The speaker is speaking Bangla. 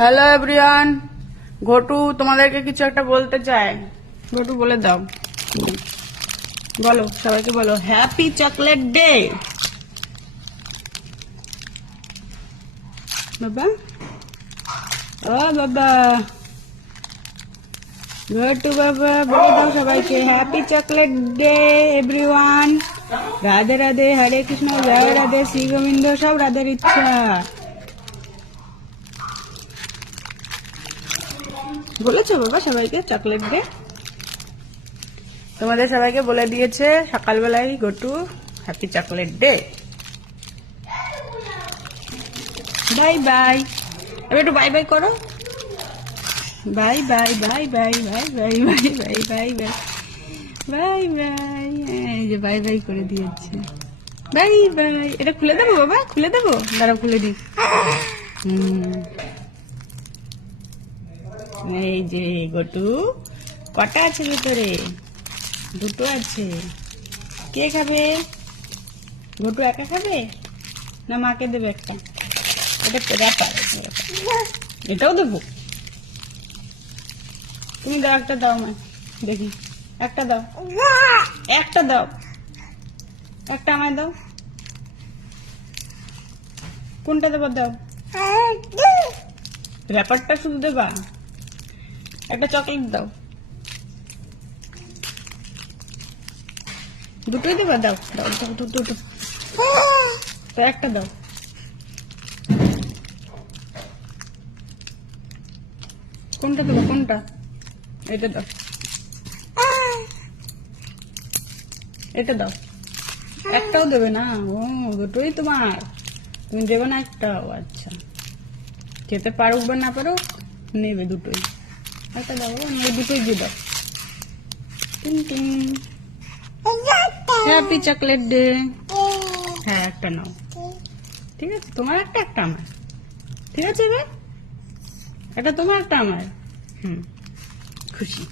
হ্যালো এভরিওয়ান, ঘটু তোমাদেরকে কিছু একটা বলতে চাই। ঘটু বলে দাও, বলো, সবাইকে বলো হ্যাপি চকলেট ডে। বাবা, ও বাবা, ঘটু বাবা বলে দাও সবাইকে happy chocolate day everyone. Radhe Radhe, Hare Krishna, জয় রাধে, শ্রী গোবিন্দ, সব রাধের ইচ্ছা। বলেছো বাবা সবাইকে চকলেট ডে? তোমাদের সবাইকে বলে দিয়েছে সকালবেলায় গটু happy chocolate day. Bye bye, এবার একটু বাই বাই করো। Bye bye bye bye bye bye bye bye bye bye bye bye. এই যে বাই বাই করে দিয়েছে। Bye bye. এটা খুলে দেবো বাবা, খুলে দেবো, দাঁড়াও খুলে দিই। এই যে গটু, কটা আছে ভিতরে? দুটো আছে। কে খাবে? গটু একা খাবে না মাকে দেবে একটা? এটা ব্যাপার, এটাও দেবো। তুমি দাও, একটা দাও, মা দেখি, একটা দাও, একটা দাও, একটা আমায় দাও। কোনটা দেবো দাও, ব্যাপারটা শুধু দেবা। একটা চকলেট দাও, দুটোই দেবা, দাও দাও দাও দুটো, তো একটা দাও। কোনটা দেবো, কোনটা? এটা দাও, এটা দাও। একটাও দেবে না? ও, দুটোই তোমার, তুমি দেবে না একটাও? আচ্ছা, খেতে পারুক বা না পারুক, নেবে দুটোই। একটা দাও বাবা, নেবে দুটোই দিয়ে দাও। Happy chocolate day. হ্যাঁ, একটা নাও, ঠিক আছে? তোমার একটা, একটা আমার, ঠিক আছে? এবার এটা তোমার, একটা আমার। খুশি।